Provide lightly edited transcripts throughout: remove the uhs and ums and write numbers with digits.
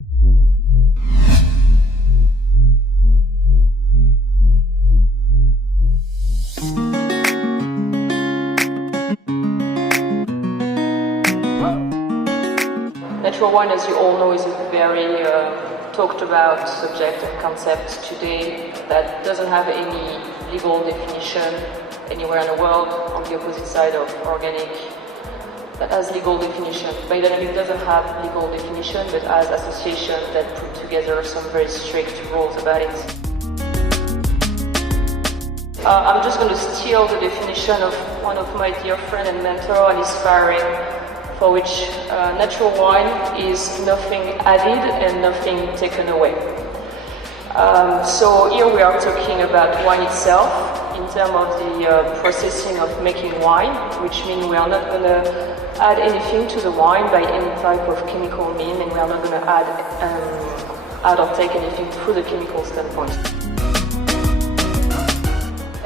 Natural wine, as you all know, is a very talked about subject and concept today that doesn't have any legal definition anywhere in the world, on the opposite side of organic that has legal definition. Biodynamic doesn't have legal definition, but has associations that put together some very strict rules about it. I'm just going to steal the definition of one of my dear friend and mentor, and inspiring, for which natural wine is nothing added and nothing taken away. So here we are talking about wine itself in terms of the processing of making wine, which means we are not going to add anything to the wine by any type of chemical mean, and we are not going to add or take anything through the chemical standpoint.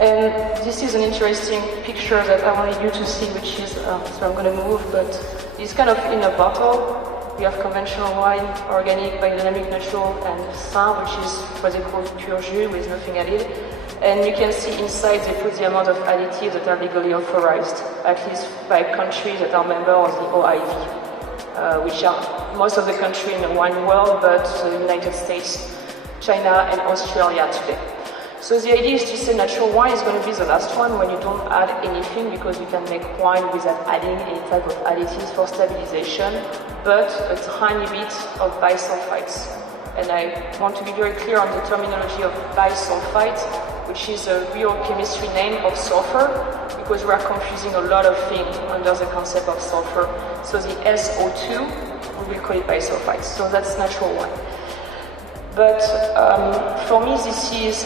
And this is an interesting picture that I wanted you to see, which is, so I'm going to move, but it's kind of in a bottle. We have conventional wine, organic, biodynamic, natural, and sain, which is what they call pure jus with nothing added. And you can see inside they put the amount of additives that are legally authorized, at least by countries that are members of the OIV, which are most of the countries in the wine world, but the United States, China, and Australia today. So the idea is to say natural wine is going to be the last one when you don't add anything, because you can make wine without adding any type of additives for stabilization, but a tiny bit of bisulfites. And I want to be very clear on the terminology of bisulfite, which is a real chemistry name of sulfur, because we are confusing a lot of things under the concept of sulfur. So the SO2, we will call it bisulfite. So that's natural wine. But for me, this is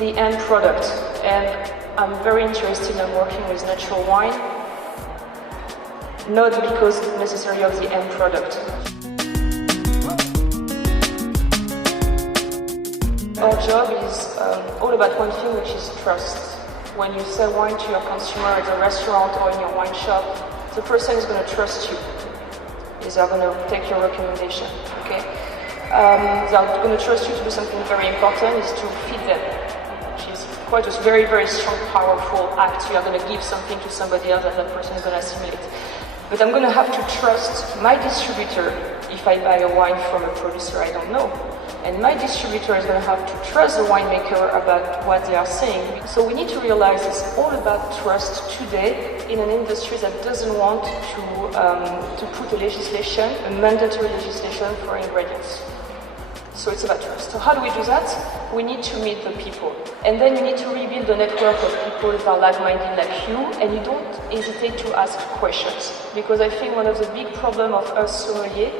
the end product, and I'm very interested in working with natural wine, not because necessarily of the end product. Our job is all about one thing, which is trust. When you sell wine to your consumer at a restaurant or in your wine shop, the person is going to trust you. They are going to take your recommendation, okay? They are going to trust you to do something very important, is to feed them. Quite a very, very strong, powerful act. You are going to give something to somebody else that person is going to assimilate. But I'm going to have to trust my distributor if I buy a wine from a producer I don't know. And my distributor is going to have to trust the winemaker about what they are saying. So we need to realize it's all about trust today in an industry that doesn't want to put a legislation, a mandatory legislation for ingredients. So it's about trust. So how do we do that? We need to meet the people. And then you need to rebuild a network of people that are like-minded like you, and you don't hesitate to ask questions. Because I think one of the big problems of us sommeliers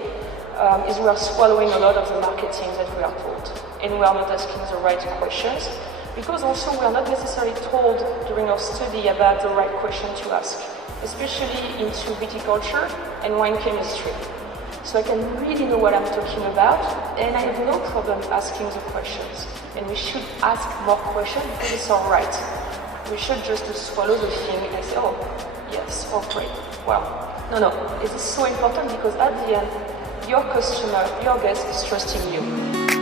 is we are swallowing a lot of the marketing that we are told. And we are not asking the right questions. Because also we are not necessarily told during our study about the right question to ask, especially into viticulture and wine chemistry. So I can really know what I'm talking about, and I have no problem asking the questions. And we should ask more questions because it's all right. We should just swallow the thing and say, oh, yes, oh, great, wow. No, it is so important because at the end, your customer, your guest is trusting you.